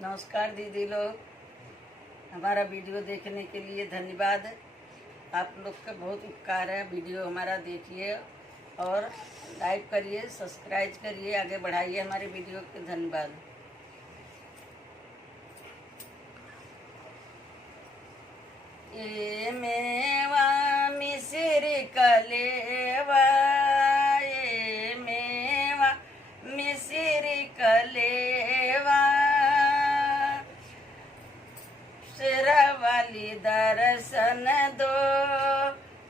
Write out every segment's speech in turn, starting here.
नमस्कार दीदी लोग, हमारा वीडियो देखने के लिए धन्यवाद। आप लोग का बहुत उपकार है। वीडियो हमारा देखिए और लाइक करिए, सब्सक्राइब करिए, आगे बढ़ाइए हमारे वीडियो के। धन्यवाद। ये मेवा मिश्री कलेवा, ये मेवा मिश्री कलेवा, शेरा वाली दर्शन दो,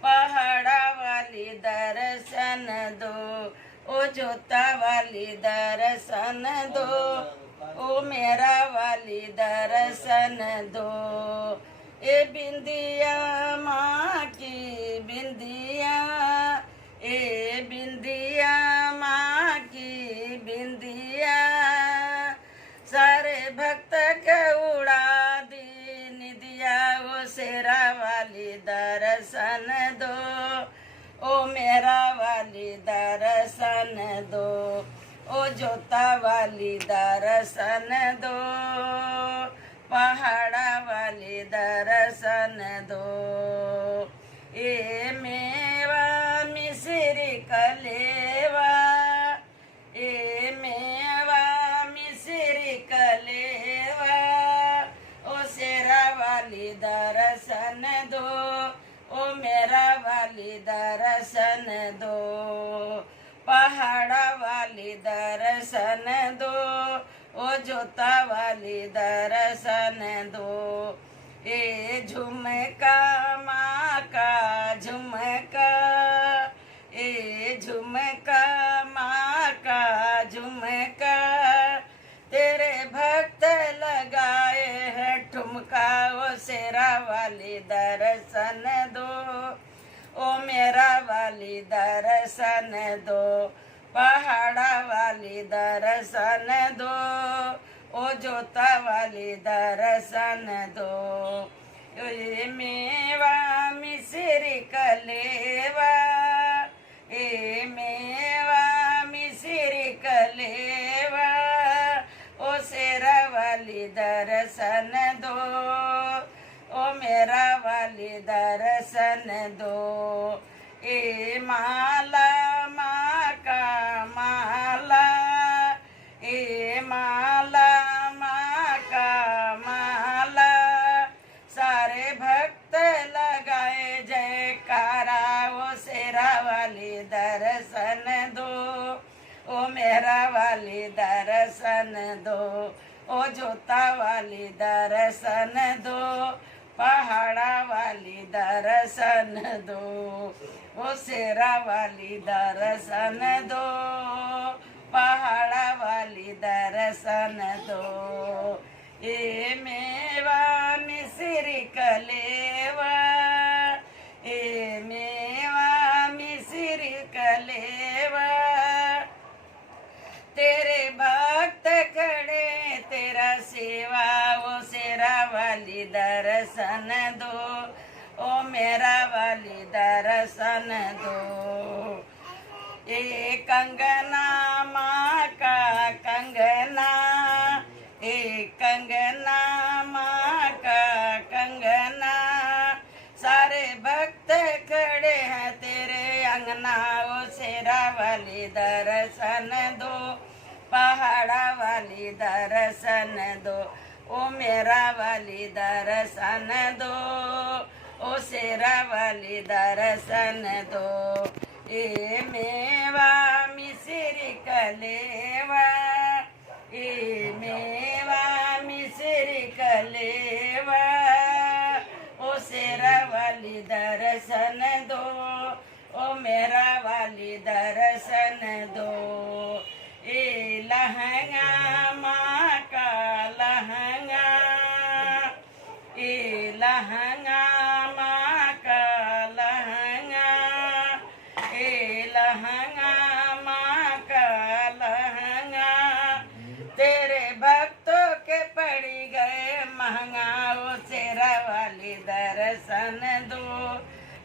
पहाड़ा वाली दर्शन दो, ओ जोता वाली दर्शन दो, ओ मेरा वाली दर्शन दो। ए बिंदिया माँ की बिंदिया, ए बिंदिया माँ की बिंदिया, सारे भक्त के उड़ा दी निदिया, वो शेरा वाली दर्शन दो, ओ मेरा वाली दर्शन दो, ओ जोता वाली दर्शन दो, पहाड़ा वाली दर्शन दो। ए मेवा मिश्री कलेवा, ए मेवा मिश्री कलेवा, ओ शेरा वाली दर्शन दो, ओ मेरा वाली दर्शन दो, पहाड़ा वाली दर्शन दो, ओ जोता वाली दर्शन दो। ए झुमका माँ का झुमका, ए झुमका माँ का झुमका, तेरे भक्त लगाए हैं ठुमका, ओ शेरा वाली दर्शन दो, ओ मेरा वाली दर्शन दो, पहाड़ा वाली दर्शन दो, ओ जोता वाली दर्शन दो। ये मेवा मिश्री कलेवा, ए मेवा मिश्री कलेवा, ओ शेरा वाली दर्शन दो, ओ मेरा वाली दर्शन दो। ए माला माँ का माला, ए माला माँ का माला, सारे भक्त लगाए जयकारा, ओ शेरा वाली दर्शन दो, ओ मेरा वाली दर्शन दो, ओ जोता वाली दर्शन दो, पहाड़ा वाली दर्शन दो, ओ शेरा वाली दर्शन दो, पहाड़ा वाली दर्शन दो। ए मेवा मिश्री कलेवा, ए मेवा मिश्री कलेवा, तेरे भक्त खड़े तेरा सेवा, ओ शेरा वाली दर्शन दो, ओ मेरा वाली दर्शन दो। ए कंगना माँ का कंगना, ए कंगना माँ का कंगना, सारे भक्त खड़े हैं तेरे अंगना, ओ शेरा वाली दर्शन दो, पहाड़ा वाली दर्शन दो, ओ मेरा वाली दर्शन दो, ओ शेरा वाली दर्शन दो। ए मेवा मिश्री कलेवा, ए मेवा मिश्री कलेवा, ओ शेरा वाली दर्शन दो, ओ मेरा वाली दर्शन दो। ए लहंगा माँ का लहंगा, ए लहंगा माँ का लहंगा, ए लहंगा माँ का लहंगा, तेरे भक्तों के पड़ी गए महंगा, ओ शेरा वाली दर्शन दो,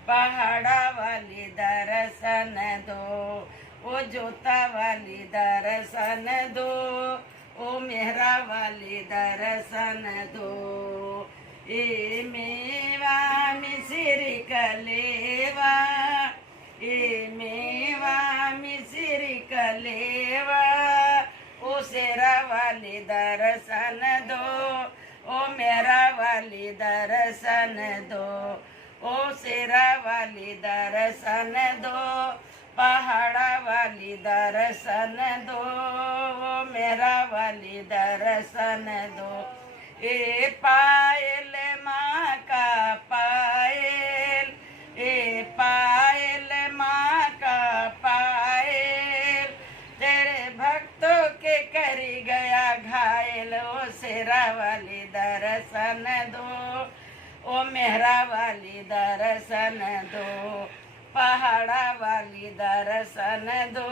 पहाड़ा वाली दर्शन दो, ओ जोता वाली दर्शन दो, ओ मेहरा वाली दर्शन दो। ए मेवा मिश्री कलेवा, ए मेवा मिश्री कलेवा, ओ शेरा वाली दर्शन दो। ओ मेहरा वाली दर्शन दो। ओ शेरा वाली दर्शन दो, पहाड़ा वाली दर्शन दो, ओ मेहरा वाली दर्शन दो। ए पायल माँ का पायल, ए पायल माँ का पायल, तेरे भक्तों के करी गया घायल। ओ शेरा वाली दर्शन दो, ओ मेहरा वाली दर्शन दो, पहाड़ा वाली दर्शन दो,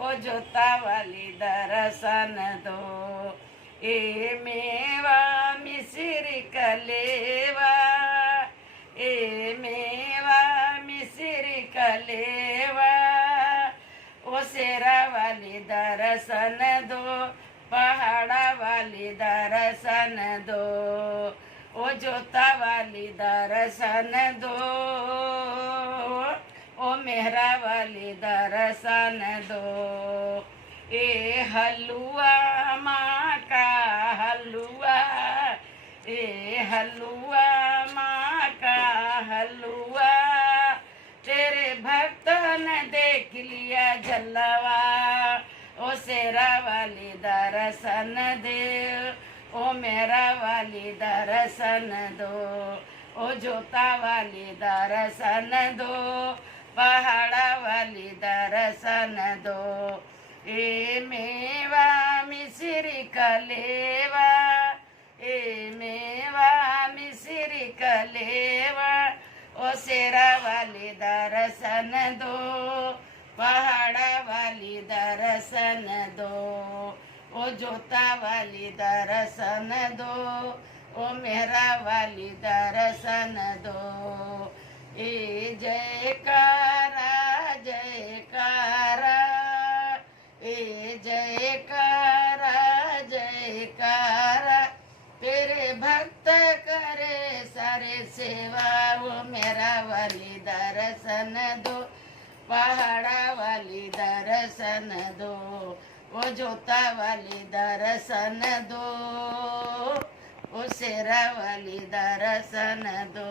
ओ जोता वाली दर्शन दो। ए मेवा मिश्री कलेवा, ए मेवा मिश्री कलेवा, ओ शेरा वाली दर्शन दो, पहाड़ा वाली दर्शन दो, ओ जोता वाली दर्शन दो, ओ मेहरा वाली दर्शन दो। ए हलुआ माँ का हलुआ, ए हलुआ माँ का हलुआ, तेरे भक्तों ने देख लिया जलवा। ओ शेरा वाली दर्शन दे, ओ मेहरा वाली दर्शन दो, ओ जोता वाली दर्शन दो, पहाड़ा वाली दर्शन दो। ए मेवा मिश्री कलेवा, ए मेवा मिश्री कलेवा, ओ शेरा वाली दर्शन दो, पहाड़ा वाली दर्शन दो, ओ जोता वाली दर्शन दो, ओ मेहरा वाली दर्शन दो। ए जयकारा जयकारा, ए जयकारा जयकारा, तेरे भक्त करे सारे सेवा। वो मेरा वाली दर्शन दो, पहाड़ा वाली दर्शन दो, वो जोता वाली दर्शन दो, वो शेरा वाली दर्शन दो।